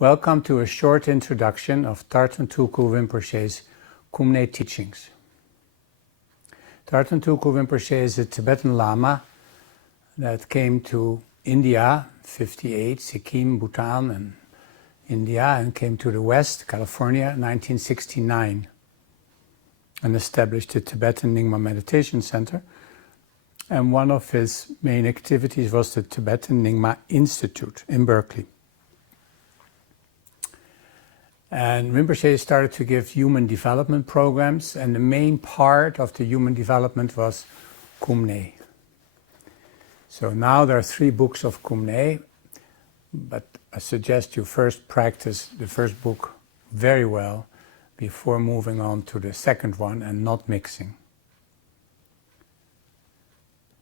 Welcome to a short introduction of Tarthang Tulku Rinpoche's Kumne teachings. Tarthang Tulku Rinpoche is a Tibetan Lama that came to India, 58, Sikkim, Bhutan, and India, and came to the West, California, 1969, and established the Tibetan Nyingma Meditation Center. And one of his main activities was the Tibetan Nyingma Institute in Berkeley. And Rinpoche started to give human development programs, and the main part of the human development was Kumne. So now there are 3 books of Kumne, but I suggest you first practice the first book very well before moving on to the second one and not mixing.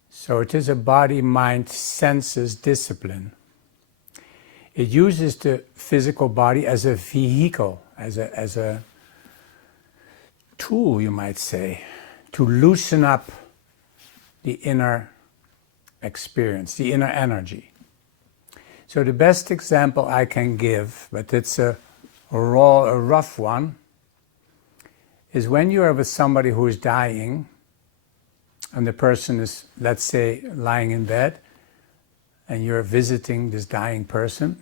So it is a body, mind, senses discipline. It uses the physical body as a vehicle, as a tool, you might say, to loosen up the inner experience, the inner energy. So the best example I can give, but it's a rough one, is when you are with somebody who is dying, and the person is, let's say, lying in bed, and you're visiting this dying person.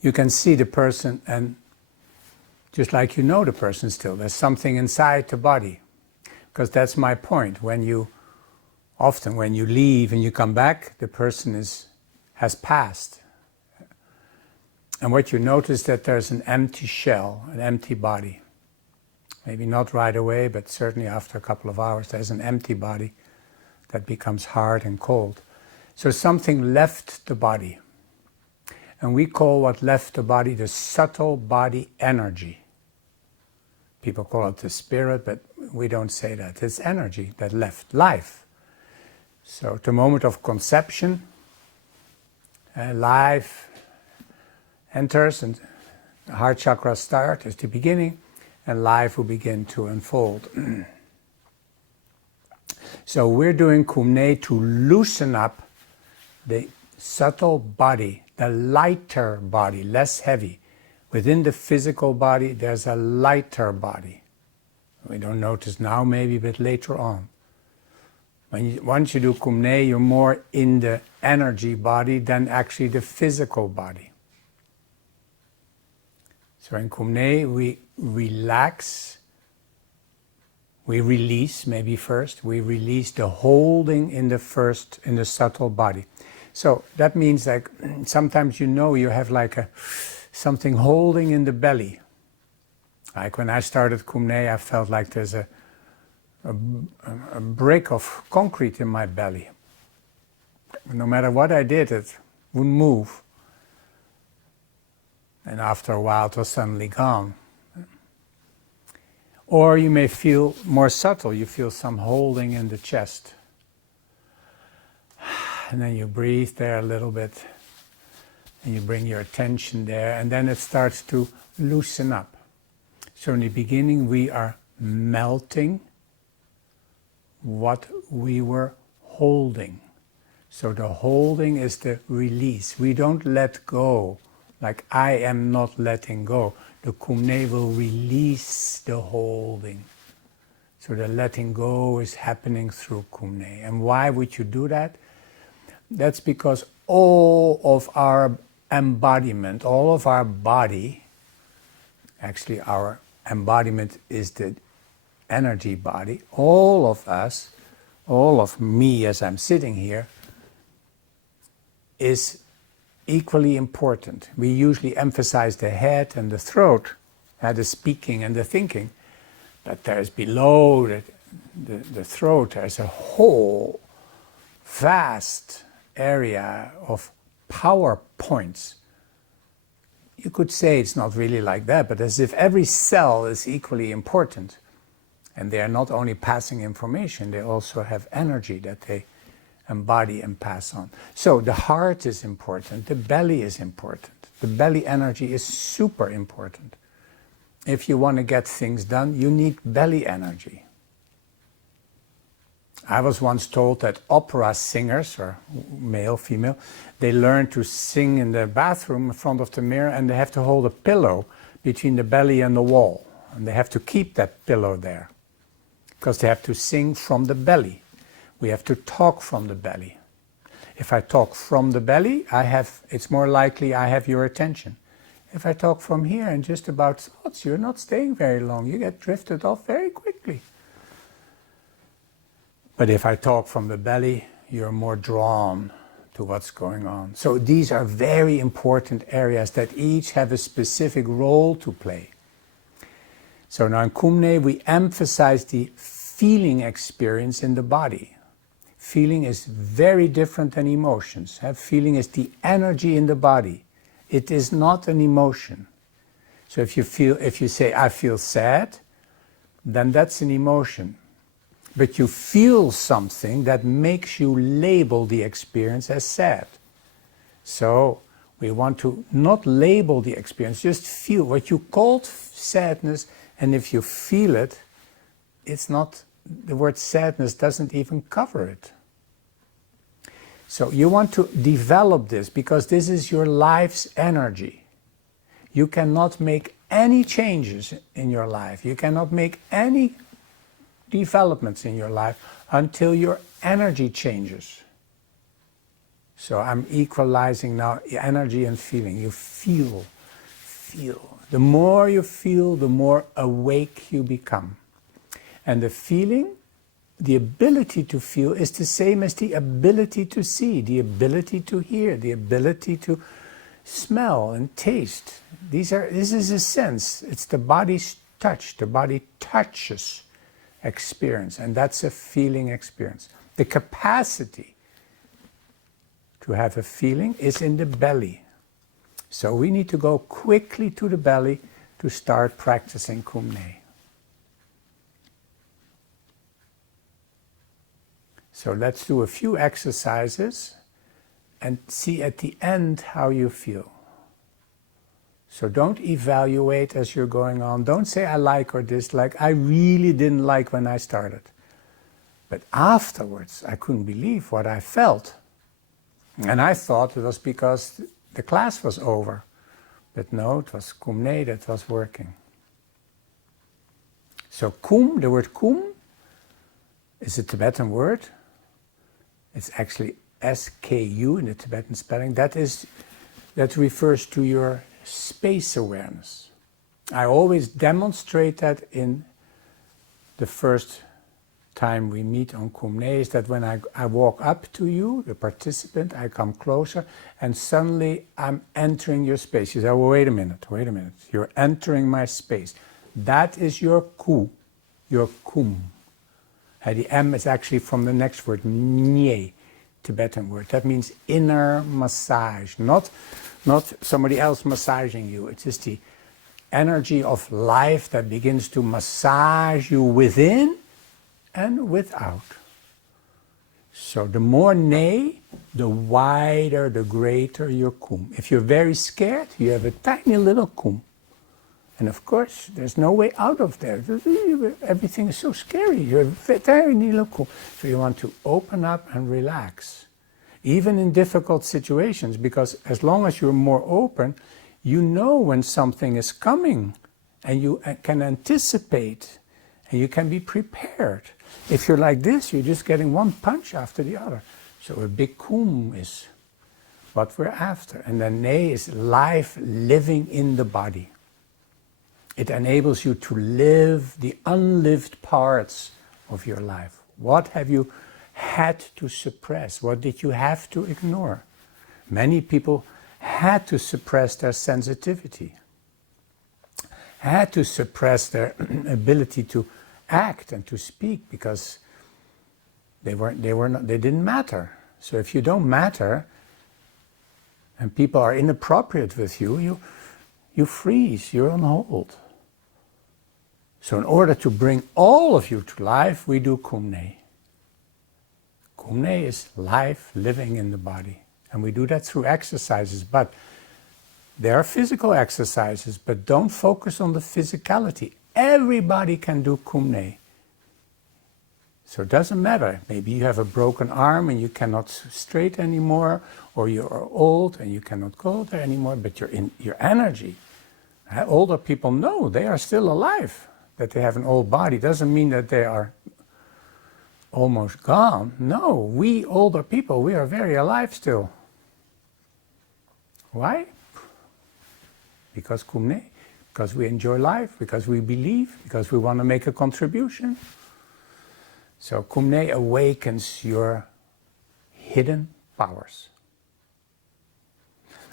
You can see the person, and just like you know the person still, there's something inside the body. Because that's my point. When you leave and you come back, the person has passed. And what you notice that there's an empty shell, an empty body. Maybe not right away, but certainly after a couple of hours, there's an empty body that becomes hard and cold. So something left the body. And we call what left the body the subtle body energy. People call it the spirit, but we don't say that. It's energy that left life. So at the moment of conception, life enters and the heart chakra starts as the beginning, and life will begin to unfold. So we're doing Kumne to loosen up the subtle body, the lighter body, less heavy. Within the physical body, there's a lighter body. We don't notice now, maybe, but later on. Once you do Kumne, you're more in the energy body than actually the physical body. So in Kumne, we relax, we release, maybe first, we release the holding in the subtle body. So that means like sometimes you have like something holding in the belly. Like when I started Kumne, I felt like there's a brick of concrete in my belly. No matter what I did, it wouldn't move. And after a while, it was suddenly gone. Or you may feel more subtle. You feel some holding in the chest. And then you breathe there a little bit, and you bring your attention there, and then it starts to loosen up. So in the beginning, we are melting what we were holding. So the holding is the release. We don't let go, like I am not letting go. The Kumne will release the holding. So the letting go is happening through Kumne. And why would you do that? That's because all of our embodiment, all of our body, actually our embodiment is the energy body, all of us, all of me as I'm sitting here, is equally important. We usually emphasize the head and the throat, the speaking and the thinking, but there's below the throat, there's a whole vast area of power points. You could say it's not really like that, but as if every cell is equally important. And they are not only passing information, they also have energy that they embody and pass on. So the heart is important, the belly is important. The belly energy is super important. If you want to get things done, you need belly energy. I was once told that opera singers, or male, female, they learn to sing in the bathroom in front of the mirror, and they have to hold a pillow between the belly and the wall. And they have to keep that pillow there, because they have to sing from the belly. We have to talk from the belly. If I talk from the belly, it's more likely I have your attention. If I talk from here and just about thoughts, you're not staying very long. You get drifted off very quickly. But if I talk from the belly, you're more drawn to what's going on. So these are very important areas that each have a specific role to play. So now in Kumne, we emphasize the feeling experience in the body. Feeling is very different than emotions. Feeling is the energy in the body. It is not an emotion. So if you say, I feel sad, then that's an emotion. But you feel something that makes you label the experience as sad. So we want to not label the experience, just feel what you called sadness, and if you feel it, it's not, the word sadness doesn't even cover it. So you want to develop this because this is your life's energy. You cannot make any changes in your life. You cannot make any developments in your life until your energy changes. So I'm equalizing now energy and feeling. You feel. The more you feel, the more awake you become. And the feeling, the ability to feel is the same as the ability to see, the ability to hear, the ability to smell and taste. This is a sense. It's the body's touch. The body touches experience, and that's a feeling experience. The capacity to have a feeling is in the belly. So we need to go quickly to the belly to start practicing Kumne. So let's do a few exercises and see at the end how you feel. So don't evaluate as you're going on. Don't say I like or dislike. I really didn't like when I started. But afterwards, I couldn't believe what I felt. And I thought it was because the class was over. But no, it was Kumne that was working. So Kum, the word Kum, is a Tibetan word. It's actually SKU in the Tibetan spelling. That refers to your space awareness. I always demonstrate that in the first time we meet on Kumne, is that when I walk up to you, the participant, I come closer, and suddenly I'm entering your space. You say, well, wait a minute. You're entering my space. That is your Ku, your Kum. And the M is actually from the next word, Nye, Tibetan word. That means inner massage, not somebody else massaging you. It's just the energy of life that begins to massage you within and without. So the more Nei, the wider, the greater your Kum. If you're very scared, you have a tiny little Kum. And of course, there's no way out of there. Everything is so scary. You have a tiny little Kum. So you want to open up and relax. Even in difficult situations, because as long as you're more open, you know when something is coming and you can anticipate and you can be prepared. If you're like this, you're just getting one punch after the other. So a big Kum is what we're after. And then Ne is life living in the body. It enables you to live the unlived parts of your life. What have you had to suppress? What did you have to ignore? Many people had to suppress their sensitivity, had to suppress their ability to act and to speak because they didn't matter. So if you don't matter and people are inappropriate with you, you freeze, you're on hold. So in order to bring all of you to life, we do Kumne. Kumne is life living in the body. And we do that through exercises, but there are physical exercises, but don't focus on the physicality. Everybody can do Kumne. So it doesn't matter. Maybe you have a broken arm and you cannot straight anymore, or you are old and you cannot go there anymore, but your energy. Older people know they are still alive, that they have an old body. Doesn't mean that they are almost gone. No, we older people, we are very alive still. Why? Because Kumne, because we enjoy life, because we believe, because we want to make a contribution. So Kumne awakens your hidden powers.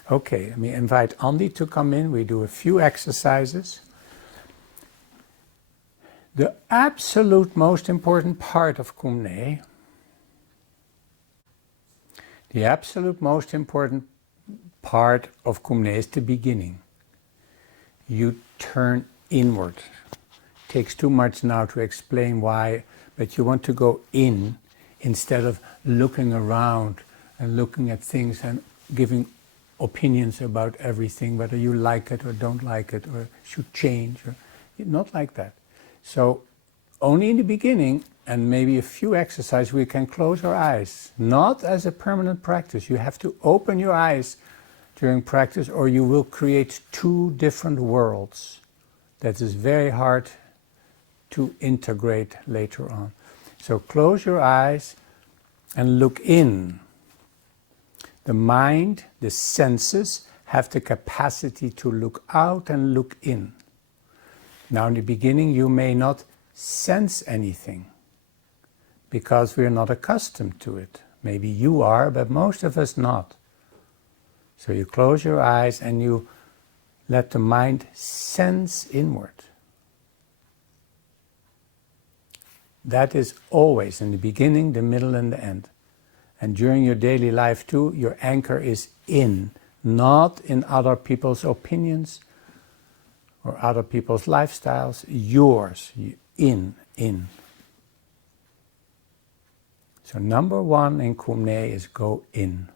Okay, let me invite Andy to come in. We do a few exercises. The absolute most important part of Kumne, the absolute most important part of Kumne is the beginning. You turn inward. It takes too much now to explain why, but you want to go in instead of looking around and looking at things and giving opinions about everything, whether you like it or don't like it or should change, or not like that. So only in the beginning and maybe a few exercises we can close our eyes, not as a permanent practice. You have to open your eyes during practice or you will create two different worlds. That is very hard to integrate later on. So close your eyes and look in. The mind, the senses, have the capacity to look out and look in. Now in the beginning you may not sense anything because we're not accustomed to it. Maybe you are, but most of us not. So you close your eyes and you let the mind sense inward. That is always in the beginning, the middle and the end. And during your daily life too, your anchor is in, not in other people's opinions or other people's lifestyles, yours, in. So number one in Kumne is go in.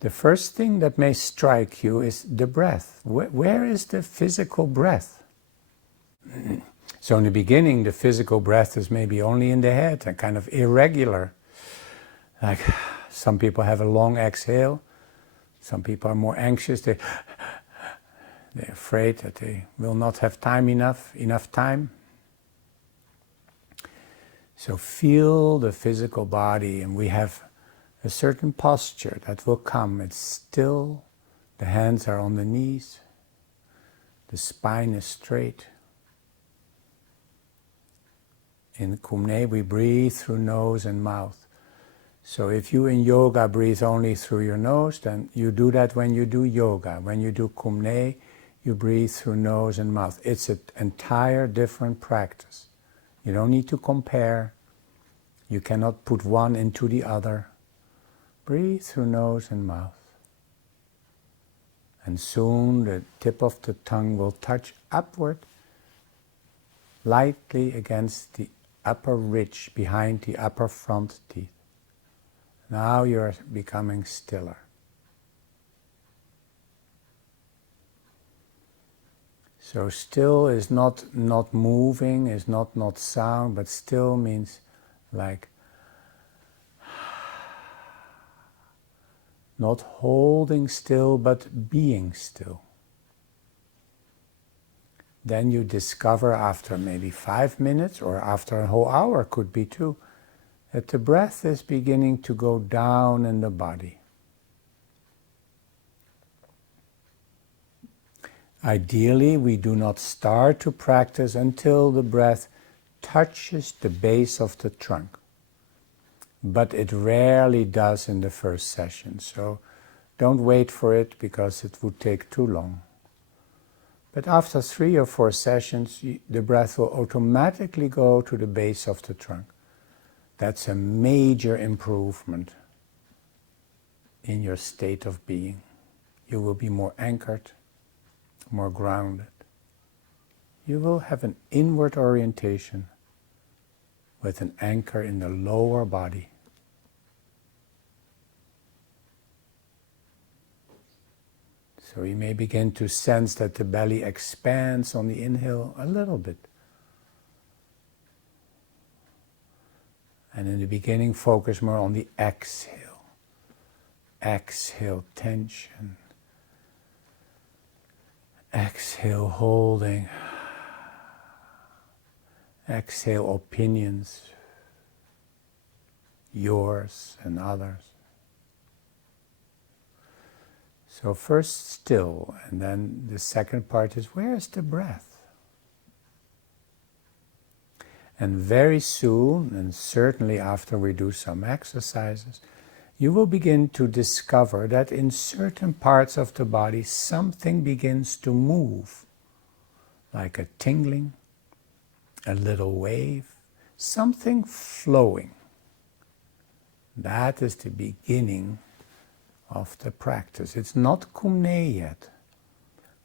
The first thing that may strike you is the breath. Where is the physical breath? So in the beginning, the physical breath is maybe only in the head and kind of irregular. Like some people have a long exhale. Some people are more anxious. They're afraid that they will not have enough time. So feel the physical body, and we have a certain posture that will come. It's still, the hands are on the knees, the spine is straight. In Kumne we breathe through nose and mouth. So if you in yoga breathe only through your nose, then you do that when you do yoga. When you do Kumne, you breathe through nose and mouth. It's an entire different practice. You don't need to compare. You cannot put one into the other. Breathe through nose and mouth. And soon the tip of the tongue will touch upward, lightly against the upper ridge behind the upper front teeth. Now you're becoming stiller. So still is not moving, is not sound, but still means like not holding still, but being still. Then you discover after maybe 5 minutes or after a whole hour, could be too, that the breath is beginning to go down in the body. Ideally, we do not start to practice until the breath touches the base of the trunk. But it rarely does in the first session, so don't wait for it because it would take too long. But after 3 or 4 sessions, the breath will automatically go to the base of the trunk. That's a major improvement in your state of being. You will be more anchored, more grounded. You will have an inward orientation with an anchor in the lower body. So you may begin to sense that the belly expands on the inhale a little bit, And in the beginning, focus more on the exhale. Exhale, tension. Exhale, holding. Exhale, opinions. Yours and others. So first still, and then the second part is, where is the breath? And very soon, and certainly after we do some exercises, you will begin to discover that in certain parts of the body something begins to move, like a tingling, a little wave, something flowing. That is the beginning of the practice. It's not kumne yet.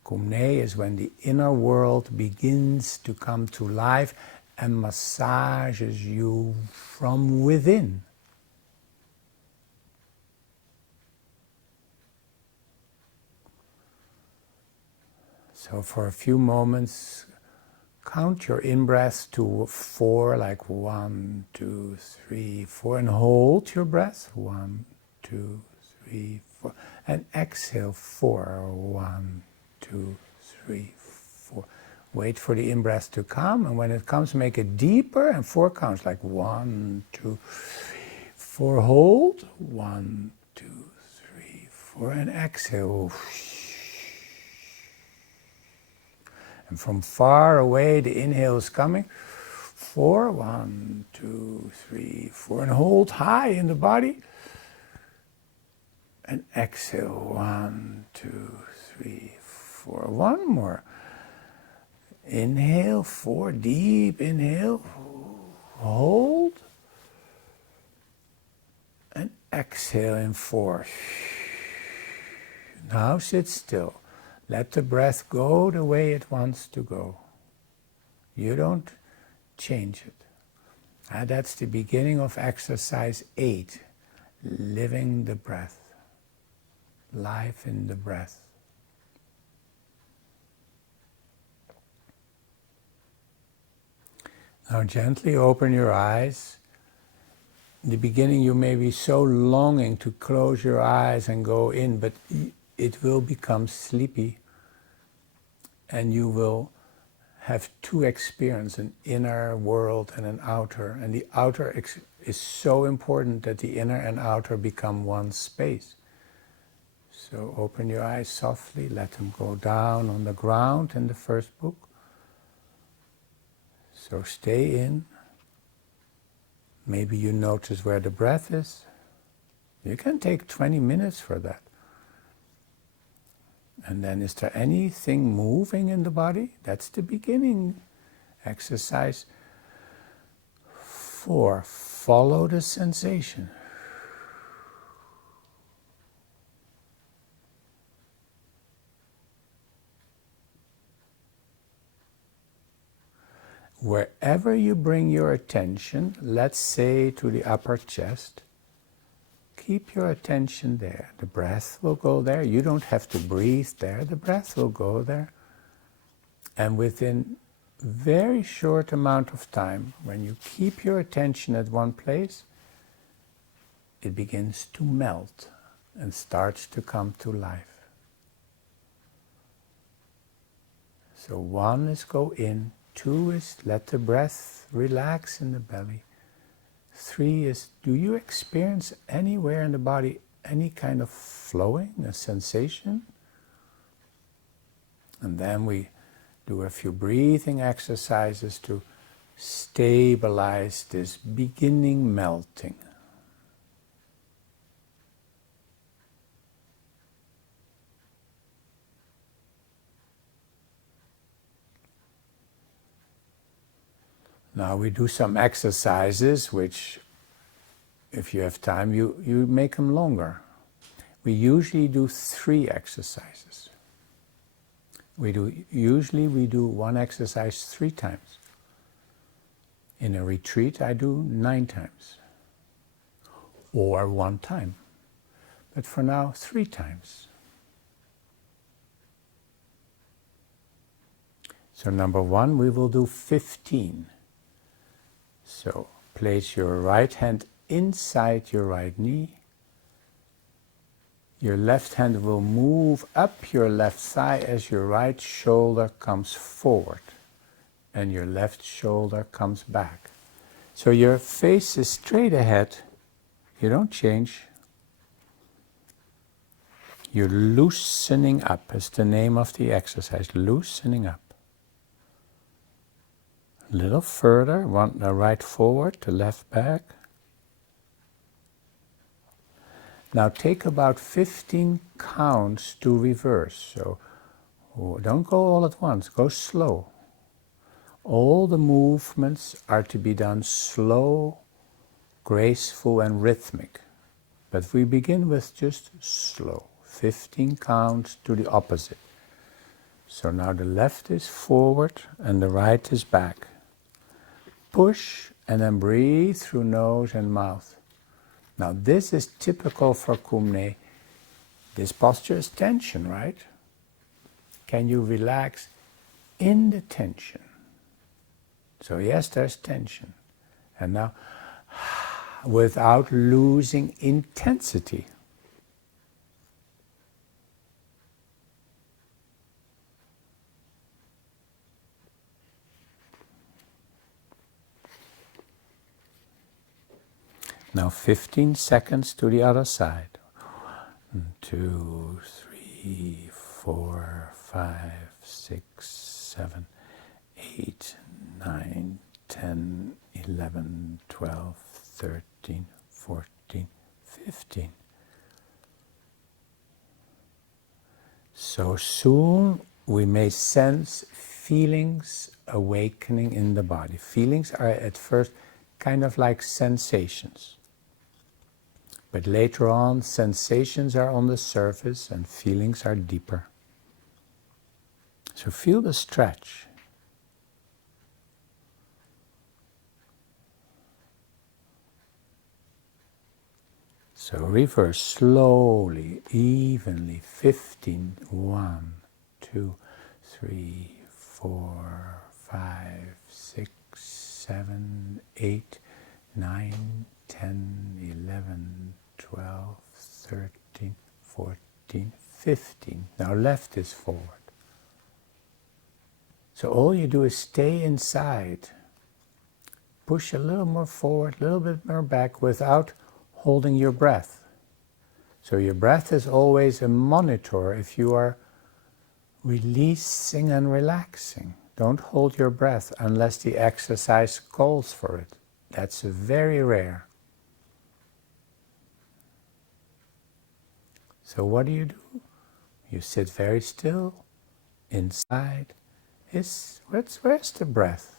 Kumne is when the inner world begins to come to life and massages you from within. So for a few moments, count your in-breath to 4, like 1, 2, 3, 4, and hold your breath, 1, 2, 3, 4, and exhale 4, 1, 2, 3, 4. Wait for the in-breath to come, and when it comes, make it deeper, and 4 counts, like 1, 2, 3, 4. Hold, 1, 2, 3, 4, and exhale. And from far away, the inhale is coming. 4, 1, 2, 3, 4, and hold high in the body. And exhale, 1, 2, 3, 4. One more. Inhale, 4, deep inhale, hold, and exhale in 4. Now sit still. Let the breath go the way it wants to go. You don't change it. And that's the beginning of exercise 8, living the breath, life in the breath. Now gently open your eyes. In the beginning you may be so longing to close your eyes and go in, but it will become sleepy and you will have two experiences, an inner world and an outer. And the outer is so important that the inner and outer become one space. So open your eyes softly, let them go down on the ground in the first book. So stay in. Maybe you notice where the breath is. You can take 20 minutes for that. And then is there anything moving in the body? That's the beginning. Exercise 4. Follow the sensation. Wherever you bring your attention, let's say to the upper chest, keep your attention there. The breath will go there. You don't have to breathe there. The breath will go there. And within a very short amount of time, when you keep your attention at one place, it begins to melt and starts to come to life. So 1 is go in. 2 is let the breath relax in the belly. 3 is, do you experience anywhere in the body any kind of flowing, a sensation? And then we do a few breathing exercises to stabilize this beginning melting. Now we do some exercises which, if you have time, you make them longer. We usually do 3 exercises. Usually we do one exercise 3 times. In a retreat I do 9 times. Or 1 time. But for now 3 times. So number 1, we will do 15. So place your right hand inside your right knee. Your left hand will move up your left thigh as your right shoulder comes forward and your left shoulder comes back. So your face is straight ahead. You don't change. You're loosening up, is the name of the exercise, loosening up. A little further, one the right forward, the left back. Now take about 15 counts to reverse. So don't go all at once, go slow. All the movements are to be done slow, graceful and rhythmic. But we begin with just slow. 15 counts to the opposite. So now the left is forward and the right is back. Push and then breathe through nose and mouth. Now this is typical for Kumne. This posture is tension, right? Can you relax in the tension? So yes, there's tension. And now, without losing intensity. Now 15 seconds to the other side. 1, 2, 3, 4, 5, 6, 7, 8, 9, 10, 11, 12, 13, 14, 15. So soon we may sense feelings awakening in the body. Feelings are at first kind of like sensations. But later on, sensations are on the surface and feelings are deeper. So feel the stretch. So reverse slowly, evenly, 15, 1, 2, 3, 4, 5, 6, 7, 8, 9, 10, 11, 12, 13, 14, 15. Now left is forward. So all you do is stay inside. Push a little more forward, a little bit more back without holding your breath. So your breath is always a monitor if you are releasing and relaxing. Don't hold your breath unless the exercise calls for it. That's very rare. So what do? You sit very still, inside. Where's the breath?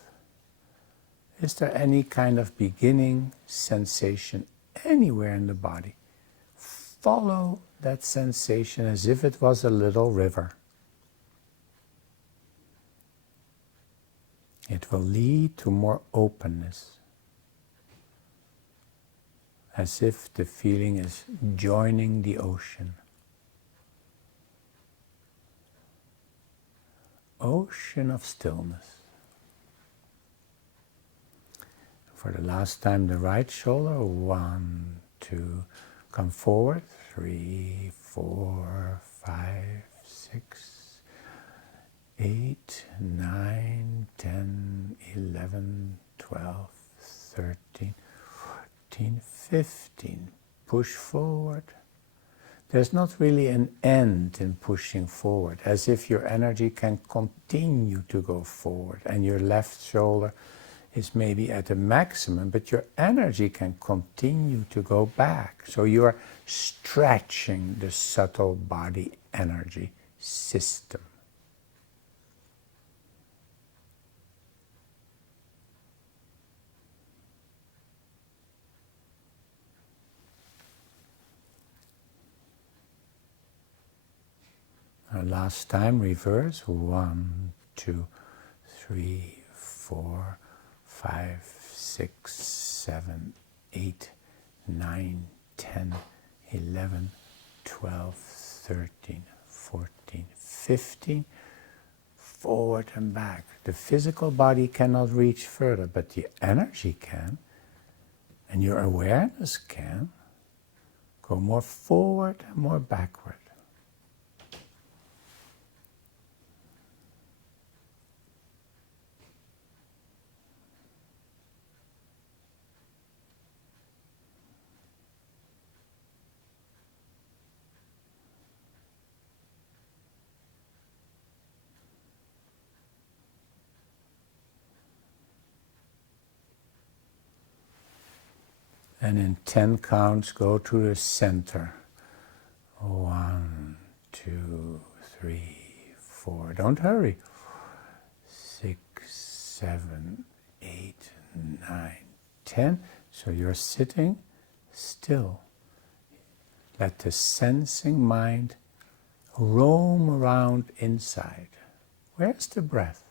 Is there any kind of beginning sensation anywhere in the body? Follow that sensation as if it was a little river. It will lead to more openness, as if the feeling is joining the ocean. Ocean of stillness. For the last time, the right shoulder, 1, 2, come forward, 3, 4, 5, 6, 8, 9, 10, 11, 12, 13, 14, 15. Push forward. There's not really an end in pushing forward, as if your energy can continue to go forward and your left shoulder is maybe at a maximum, but your energy can continue to go back. So you are stretching the subtle body energy system. Last time, reverse. 1, 2, 3, 4, 5, 6, 7, 8, 9, 10, 11, 12, 13, 14, 15. Forward and back. The physical body cannot reach further, but the energy can. And your awareness can go more forward and more backward. And in 10 counts, go to the center. 1, 2, 3, 4. Don't hurry. 6, 7, 8, 9, 10. So you're sitting still. Let the sensing mind roam around inside. Where's the breath?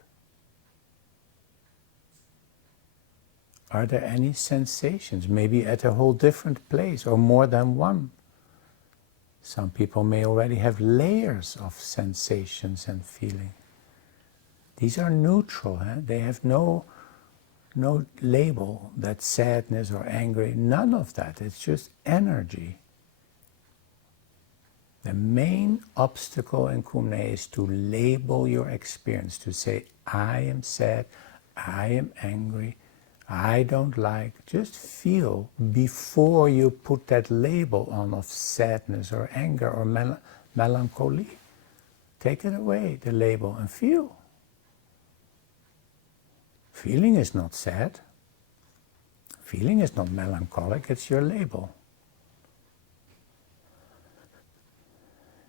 Are there any sensations, maybe at a whole different place or more than one? Some people may already have layers of sensations and feeling. These are neutral, they have no label that's sadness or angry, none of that, it's just energy. The main obstacle in Kumne is to label your experience, to say, I am sad, I am angry, I don't like. Just feel before you put that label on of sadness or anger or melancholy. Take it away, the label, and feel. Feeling is not sad. Feeling is not melancholic, it's your label.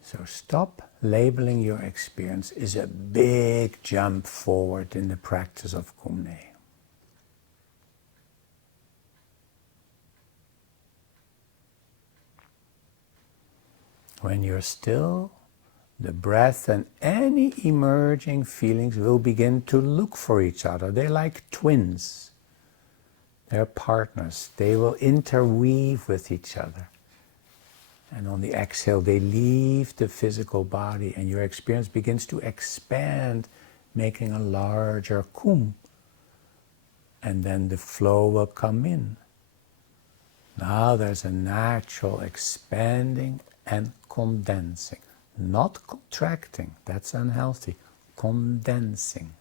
So stop labeling your experience is a big jump forward in the practice of Kumne. When you're still, the breath and any emerging feelings will begin to look for each other. They're like twins. They're partners. They will interweave with each other. And on the exhale, they leave the physical body and your experience begins to expand, making a larger kum. And then the flow will come in. Now there's a natural expanding and condensing. Not contracting, that's unhealthy. Condensing.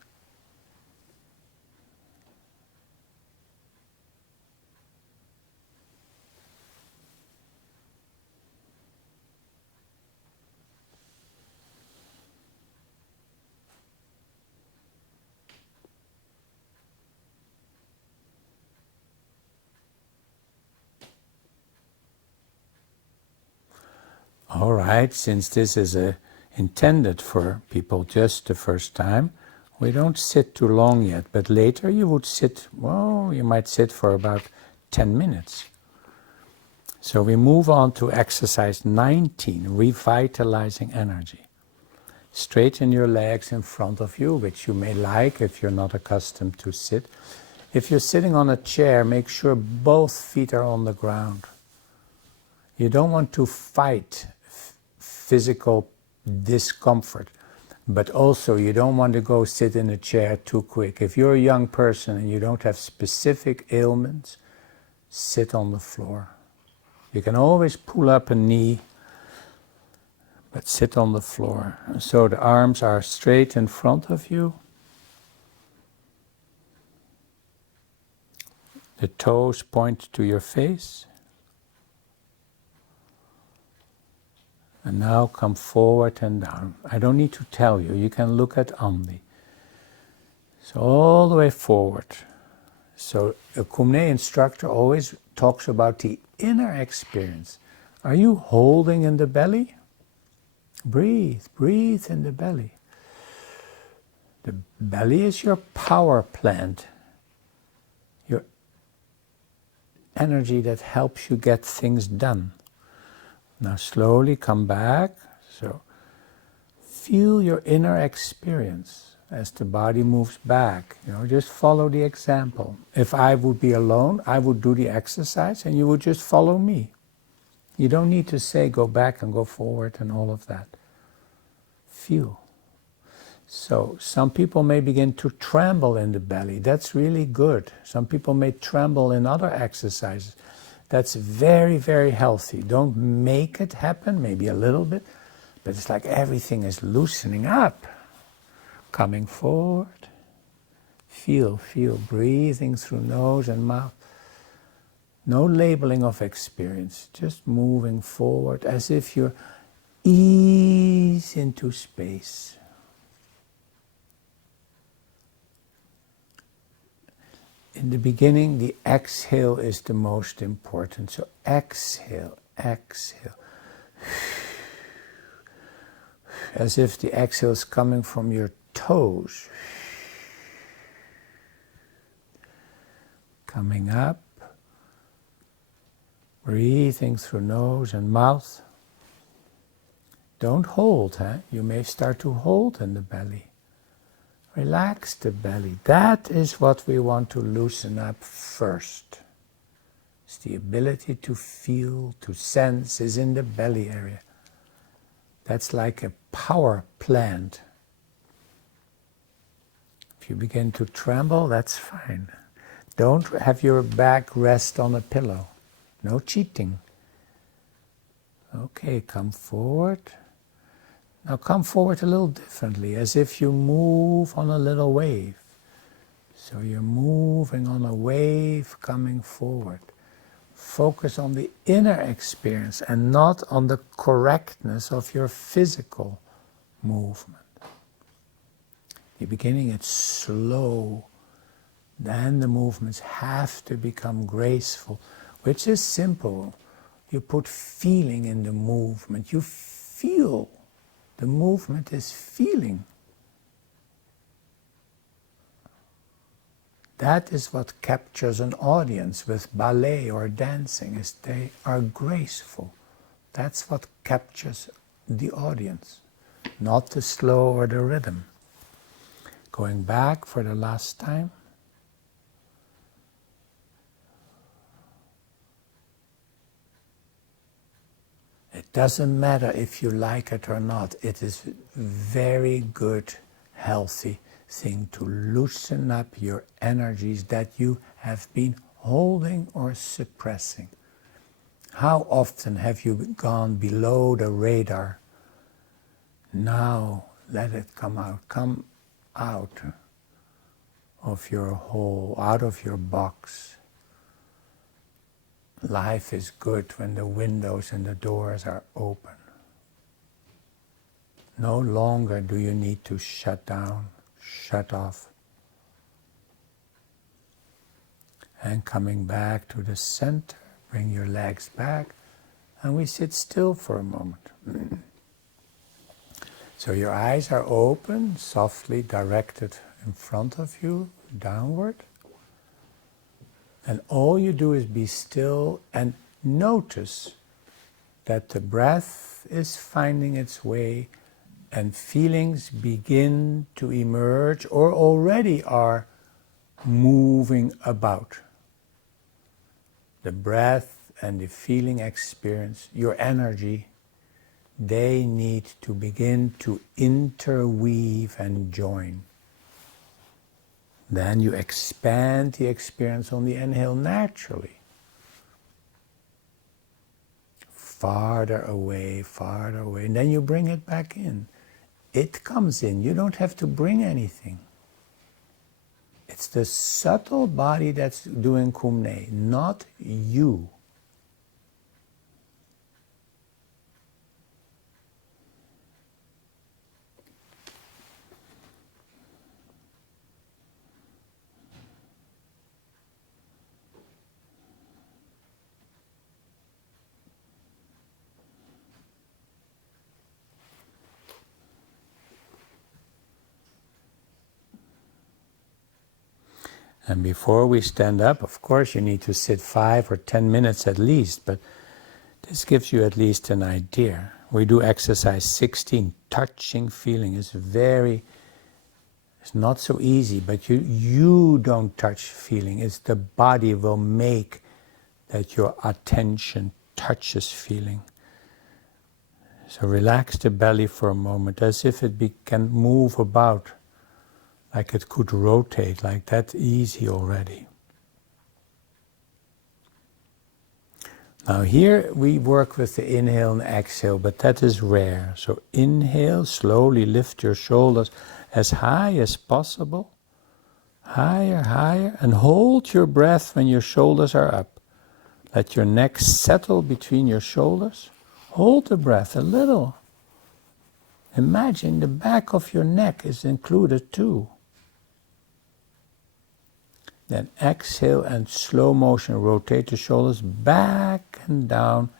All right, since this is intended for people just the first time, we don't sit too long yet, but later you would sit, well, you might sit for about 10 minutes. So we move on to exercise 19, revitalizing energy. Straighten your legs in front of you, which you may like if you're not accustomed to sit. If you're sitting on a chair, make sure both feet are on the ground. You don't want to fight physical discomfort, but also you don't want to go sit in a chair too quick. If you're a young person and you don't have specific ailments, sit on the floor. You can always pull up a knee, but sit on the floor. So the arms are straight in front of you. The toes point to your face. And now come forward and down. I don't need to tell you, you can look at Andi. So all the way forward. So a Kumne instructor always talks about the inner experience. Are you holding in the belly? Breathe, breathe in the belly. The belly is your power plant. Your energy that helps you get things done. Now slowly come back, so feel your inner experience as the body moves back. Just follow the example. If I would be alone, I would do the exercise and you would just follow me. You don't need to say go back and go forward and all of that. Feel. So some people may begin to tremble in the belly. That's really good. Some people may tremble in other exercises. That's very, very healthy. Don't make it happen, maybe a little bit, but it's like everything is loosening up. Coming forward. Feel, breathing through nose and mouth. No labeling of experience, just moving forward as if you ease into space. In the beginning, the exhale is the most important. So exhale, exhale. As if the exhale is coming from your toes. Coming up. Breathing through nose and mouth. Don't hold, You may start to hold in the belly. Relax the belly. That is what we want to loosen up first. It's the ability to feel, to sense is in the belly area. That's like a power plant. If you begin to tremble, that's fine. Don't have your back rest on a pillow. No cheating. Okay, come forward. Now come forward a little differently, as if you move on a little wave. So you're moving on a wave coming forward. Focus on the inner experience and not on the correctness of your physical movement. In the beginning it's slow, then the movements have to become graceful, which is simple. You put feeling in the movement. You feel. The movement is feeling. That is what captures an audience with ballet or dancing, is they are graceful. That's what captures the audience, not the slow or the rhythm. Going back for the last time. It doesn't matter if you like it or not. It is a very good, healthy thing to loosen up your energies that you have been holding or suppressing. How often have you gone below the radar? Now let it come out. Come out of your hole, out of your box. Life is good when the windows and the doors are open. No longer do you need to shut down, shut off. And coming back to the center, bring your legs back, and we sit still for a moment. So your eyes are open, softly directed in front of you, downward. And all you do is be still and notice that the breath is finding its way and feelings begin to emerge or already are moving about. The breath and the feeling experience, your energy, they need to begin to interweave and join. Then you expand the experience on the inhale naturally. Farther away, and then you bring it back in. It comes in, you don't have to bring anything. It's the subtle body that's doing kumne, not you. And before we stand up, of course, you need to sit 5 or 10 minutes at least, but this gives you at least an idea. We do exercise 16, touching feeling is it's not so easy, but you don't touch feeling. It's the body will make that your attention touches feeling. So relax the belly for a moment, as if it can move about, like it could rotate, like that easy already. Now here we work with the inhale and exhale, but that is rare. So inhale, slowly lift your shoulders as high as possible, higher, higher, and hold your breath when your shoulders are up. Let your neck settle between your shoulders. Hold the breath a little. Imagine the back of your neck is included too. Then exhale and slow motion, rotate the shoulders back and down,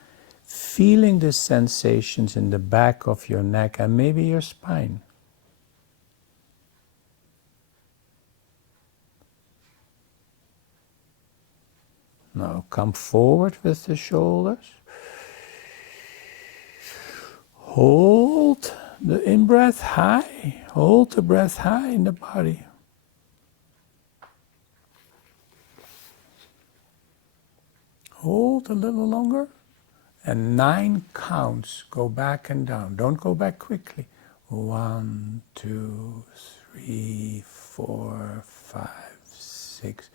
feeling the sensations in the back of your neck and maybe your spine. Now come forward with the shoulders. Hold the in-breath high. Hold the breath high in the body. Hold a little longer. And 9 counts. Go back and down. Don't go back quickly. 1, 2, 3, 4, 5, 6,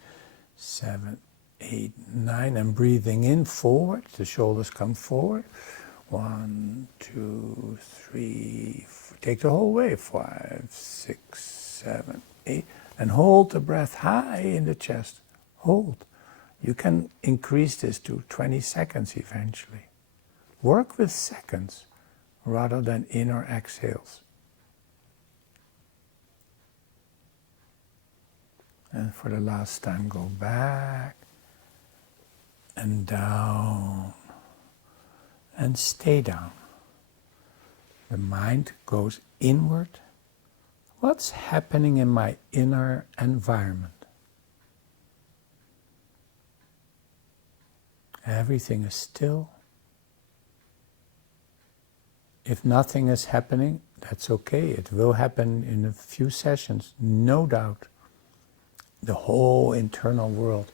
7, 8, 9. And breathing in forward. The shoulders come forward. 1, 2, 3, 4. Take the whole way. 5, 6, 7, 8. And hold the breath high in the chest. Hold. You can increase this to 20 seconds eventually. Work with seconds rather than inner exhales. And for the last time, go back and down and stay down. The mind goes inward. What's happening in my inner environment? Everything is still. If nothing is happening, that's okay. It will happen in a few sessions, no doubt. The whole internal world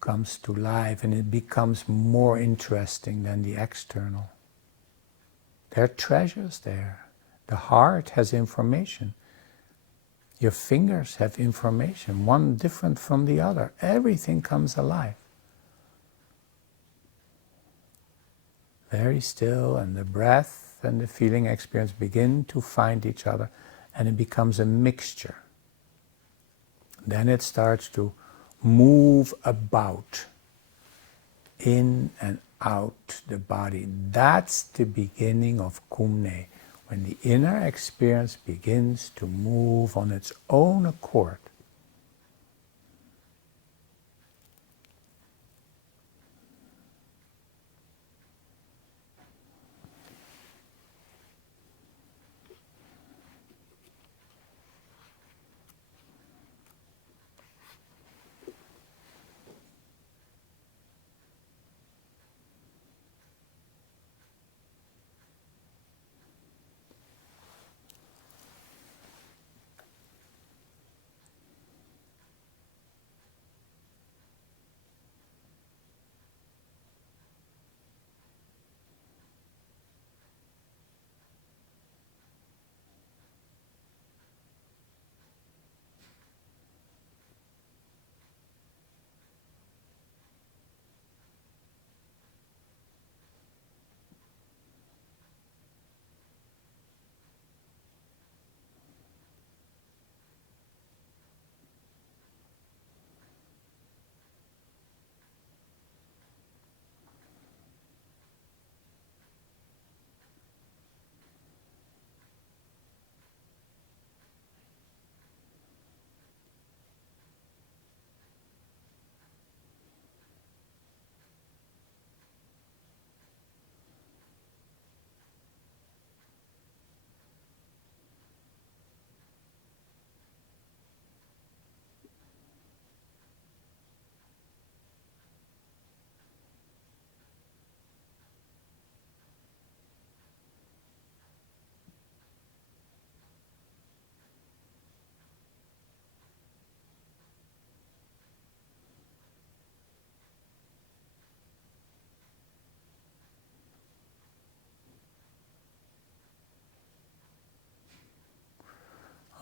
comes to life and it becomes more interesting than the external. There are treasures there. The heart has information. Your fingers have information, one different from the other. Everything comes alive. Very still, and the breath and the feeling experience begin to find each other, and it becomes a mixture. Then it starts to move about, in and out the body. That's the beginning of Kumne, when the inner experience begins to move on its own accord.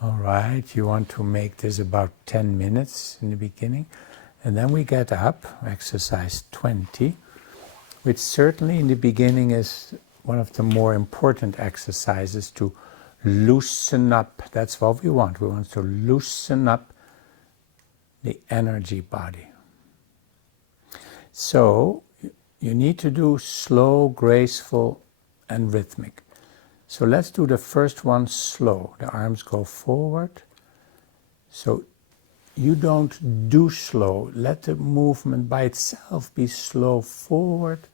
All right, you want to make this about 10 minutes in the beginning. And then we get up, exercise 20, which certainly in the beginning is one of the more important exercises to loosen up. That's what we want. We want to loosen up the energy body. So you need to do slow, graceful, and rhythmic. So let's do the first one slow. The arms go forward. So you don't do slow. Let the movement by itself be slow forward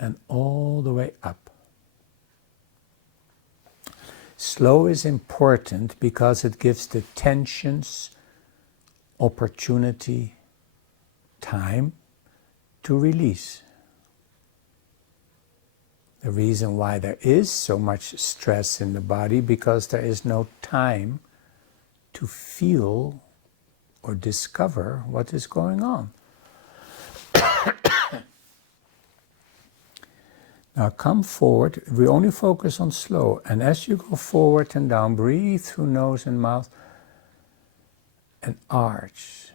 and all the way up. Slow is important because it gives the tensions opportunity, time to release. The reason why there is so much stress in the body, because there is no time to feel or discover what is going on. Now come forward. We only focus on slow. And as you go forward and down, breathe through nose and mouth and arch.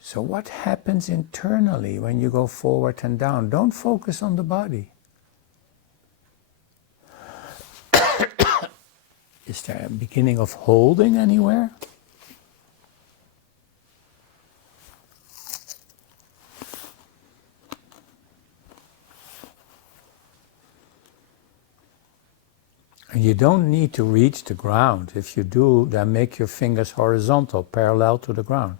So what happens internally when you go forward and down? Don't focus on the body. Is there a beginning of holding anywhere? And you don't need to reach the ground. If you do, then make your fingers horizontal, parallel to the ground.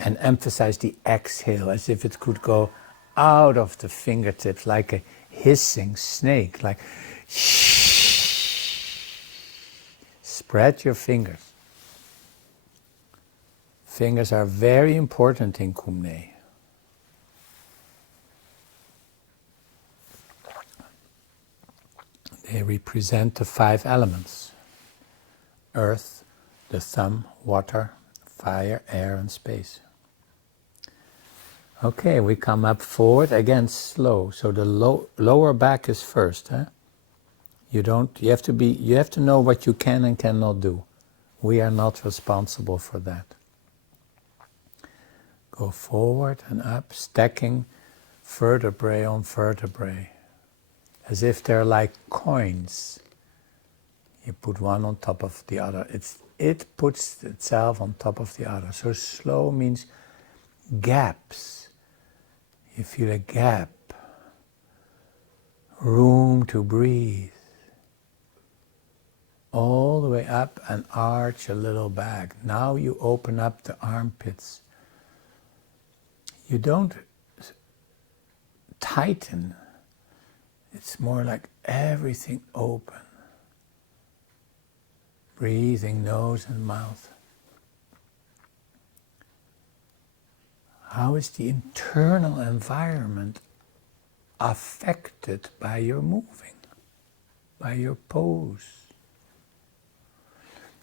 And emphasize the exhale as if it could go out of the fingertips like a hissing snake, like spread your fingers. Fingers are very important in Kumne. They represent the 5 elements: earth, the thumb, water, fire, air, and space. Okay, we come up forward, again slow. So the lower back is first. Huh? You have to know what you can and cannot do. We are not responsible for that. Go forward and up, stacking vertebrae on vertebrae, as if they're like coins. You put one on top of the other. It puts itself on top of the other. So slow means gaps. You feel a gap, room to breathe. All the way up and arch a little back. Now you open up the armpits. You don't tighten. It's more like everything open. Breathing nose and mouth. How is the internal environment affected by your moving, by your pose?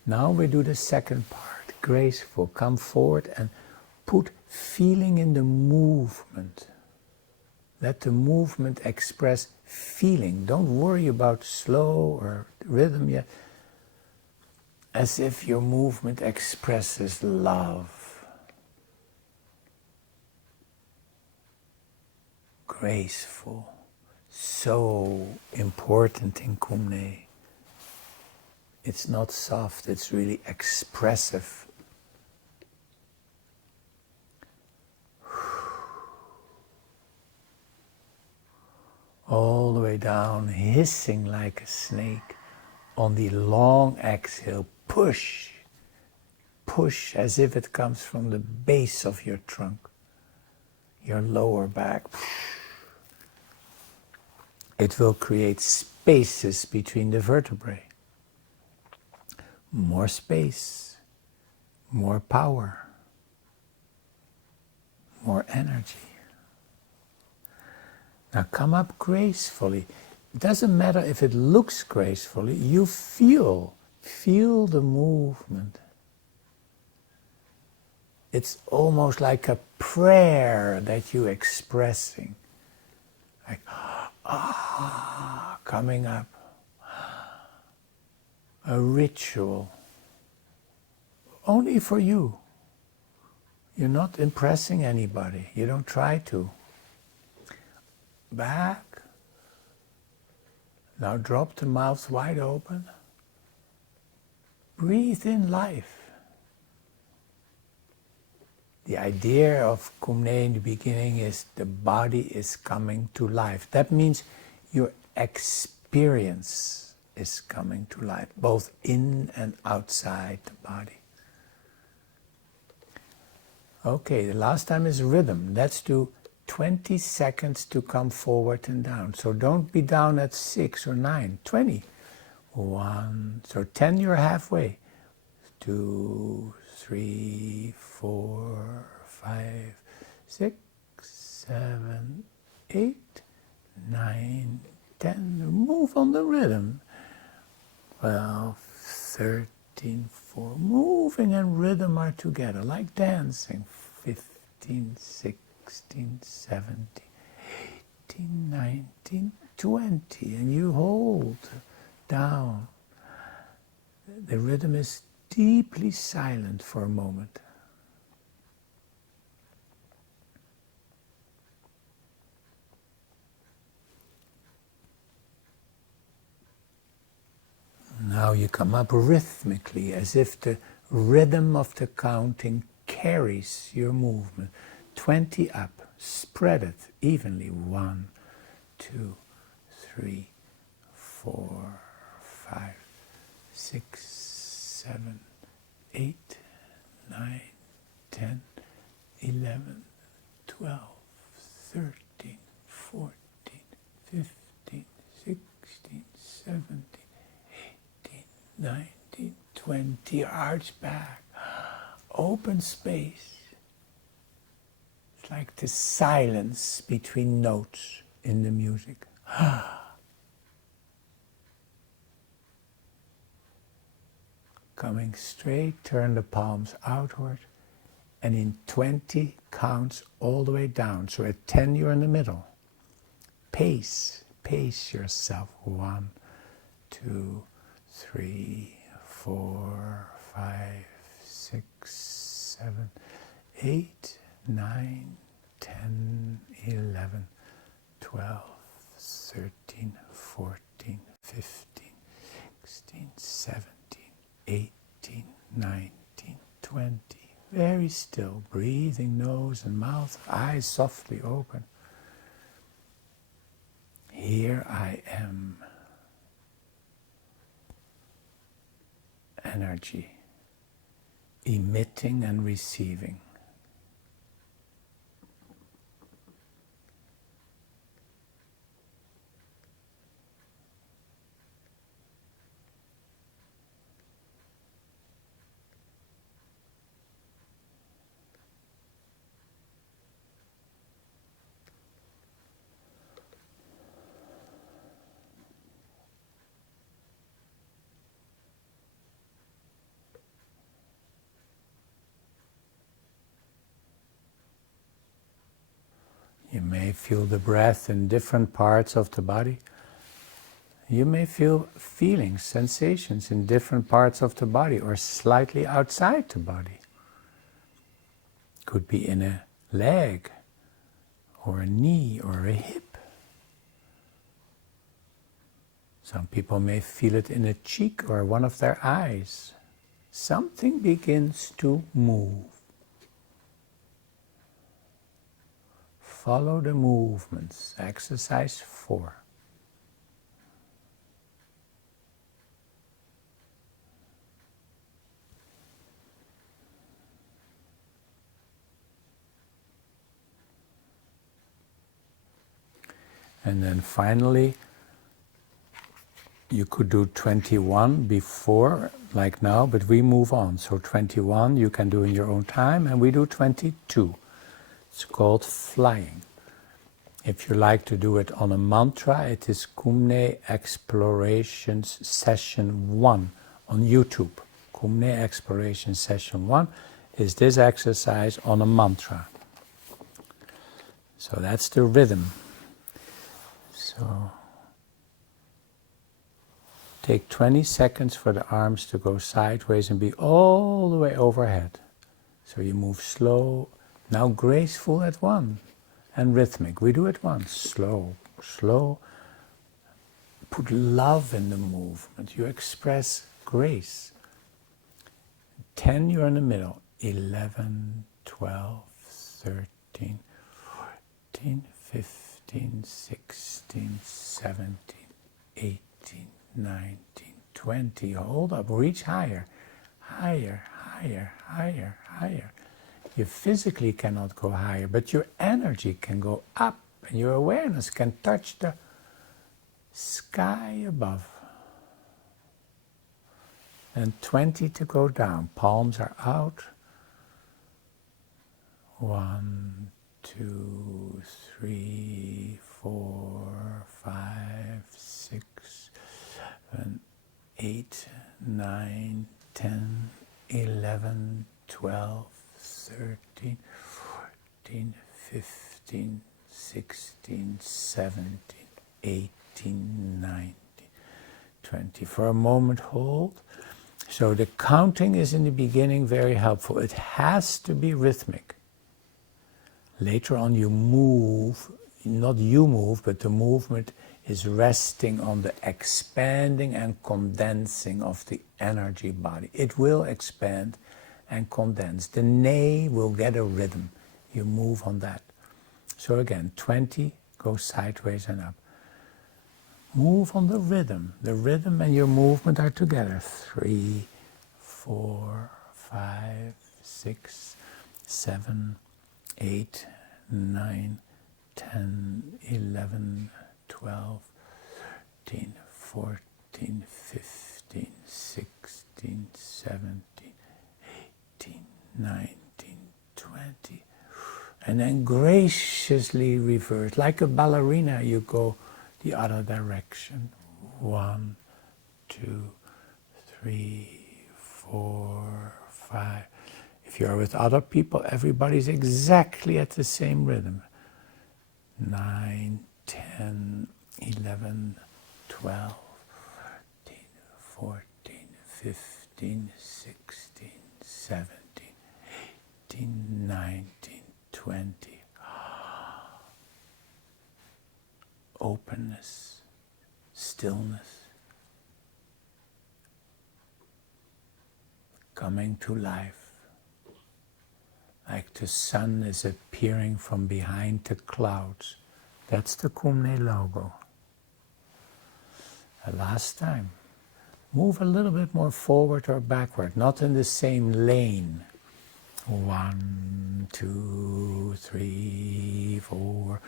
Now we do the second part, graceful. Come forward and put feeling in the movement. Let the movement express feeling. Don't worry about slow or rhythm yet. As if your movement expresses love. Graceful. So important in Kumne. It's not soft, it's really expressive. All the way down, hissing like a snake. On the long exhale, push. Push as if it comes from the base of your trunk. Your lower back. It will create spaces between the vertebrae. More space, more power, more energy. Now come up gracefully. It doesn't matter if it looks gracefully, you feel the movement. It's almost like a prayer that you're expressing. Like, coming up. a ritual, only for you. You're not impressing anybody. You don't try to. Back. Now drop the mouth wide open. Breathe in life. The idea of Kumne in the beginning is the body is coming to life. That means your experience is coming to life, both in and outside the body. Okay, the last time is rhythm. Let's do 20 seconds to come forward and down. So don't be down at 6 or 9, 20. 1, so 10 you're halfway. 2, 3, 4, 5, 6, 7, 8, 9, 10. Move on the rhythm. 12, 13, 4. Moving and rhythm are together, like dancing. 15, 16, 17, 18, 19, 20. And you hold down. The rhythm is deeply silent for a moment. Now you come up rhythmically, as if the rhythm of the counting carries your movement. 20 up, spread it evenly. 1, 2, 3, 4, 5, 6, 7, 8, 9, 10, 11, 12, 13, 14, 15, 16, 17, 18, 19, 20. Arch back. Open space. It's like the silence between notes in the music. Coming straight, turn the palms outward, and in 20 counts all the way down. So at 10 you're in the middle. Pace yourself. 1, 2, 3, 4, 5, 6, 7, 8, 9, 10, 11, 12, 13, 14, 15, 16, 17, 18, 19, 20. Very still, breathing, nose and mouth, eyes softly open. Here I am. Energy, emitting and receiving. You may feel the breath in different parts of the body. You may feel feelings, sensations in different parts of the body or slightly outside the body. Could be in a leg or a knee or a hip. Some people may feel it in a cheek or one of their eyes. Something begins to move. Follow the movements. Exercise 4. And then finally, you could do 21 before, like now, but we move on. So 21 you can do in your own time, and we do 22. It's called flying. If you like to do it on a mantra, it is Kumne Explorations Session 1 on YouTube. Kumne Exploration Session 1 is this exercise on a mantra. So that's the rhythm. So Take 20 seconds for the arms to go sideways and be all the way overhead. So you move slow, now graceful at one, and rhythmic. We do it once, slow, slow. Put love in the movement. You express grace. 10, you're in the middle. 11, 12, 13, 14, 15, 16, 17, 18, 19, 20. Hold up, reach higher, higher, higher, higher, higher. You physically cannot go higher, but your energy can go up, and your awareness can touch the sky above. And 20 to go down. Palms are out. 1, 2, 3, 4, 5, 6, 7, 8, 9, 10, 11, 12, 13, 14, 15, 16, 17, 18, 19, 20. For a moment, hold. So the counting is in the beginning very helpful. It has to be rhythmic. Later on you move, not you move, but the movement is resting on the expanding and condensing of the energy body. It will expand and condense. The nay will get a rhythm. You move on that. So again, 20, go sideways and up. Move on the rhythm. The rhythm and your movement are together. 3, 4, 5, 6, 7, 8, 9, 10, 11, 12, 13, 14, 15, 16, 17, 18, 19, 20. And then graciously reverse. Like a ballerina, you go the other direction. 1, 2, 3, 4, 5. If you're with other people, everybody's exactly at the same rhythm. 9, 10, 11, 12, 13, 14, 15, 16, 17, 18, 19, 20. Openness, stillness, coming to life, like the sun is appearing from behind the clouds. That's the Kumne logo. The last time, move a little bit more forward or backward, not in the same lane. 1, 2, 3, 4,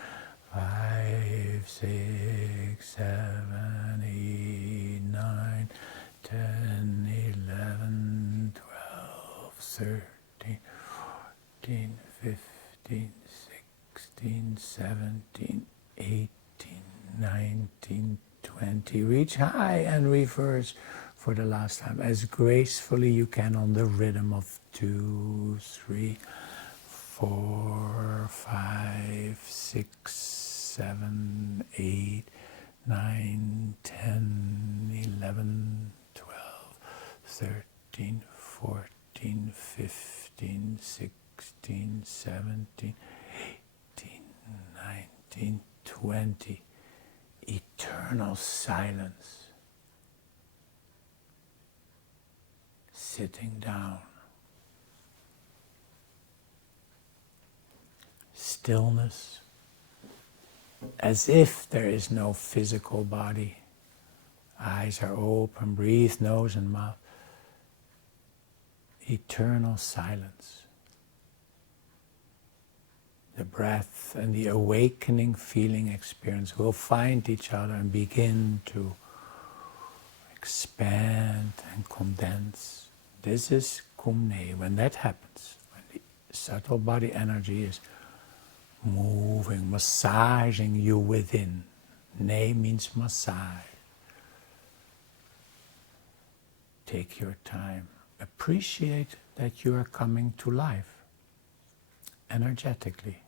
5, 6, 7, 8, 9, 10, 11, 12, 13, 14, 15, 16, 17, 18, 19, 20. Reach high and reverse for the last time, as gracefully you can on the rhythm of 2, 3, 4, 5, 6, 7, 8, 9, 10, 11, 12, 13, 14, 15, 16, 17, 18, 19, 20. Eternal silence. Sitting down. Stillness. As if there is no physical body. Eyes are open, breathe, nose and mouth. Eternal silence. The breath and the awakening feeling experience will find each other and begin to expand and condense. This is Kumne. When that happens, when the subtle body energy is moving, massaging you within. Ne means massage. Take your time. Appreciate that you are coming to life energetically.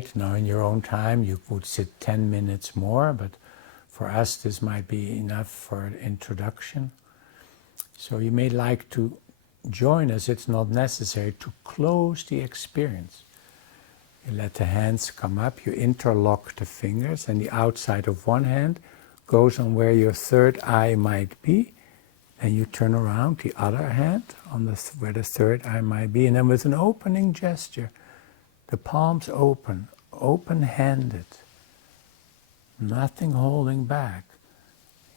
right. Now in your own time you would sit 10 minutes more, but for us this might be enough for an introduction. So you may like to join us. It's not necessary to close the experience. You let the hands come up, you interlock the fingers, and the outside of one hand goes on where your third eye might be, and you turn around the other hand on where the third eye might be, and then with an opening gesture, the palms open, open-handed, nothing holding back.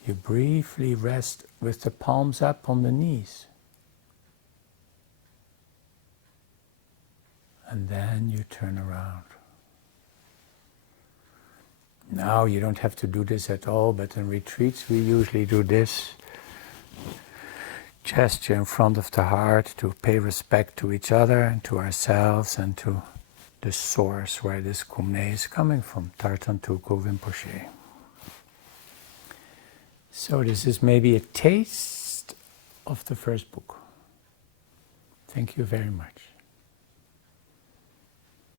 You briefly rest with the palms up on the knees. And then you turn around. Now you don't have to do this at all, but in retreats we usually do this gesture in front of the heart to pay respect to each other and to ourselves and to the source where this Kumne is coming from, Tarthang Tulku Rinpoche. So this is maybe a taste of the first book. Thank you very much.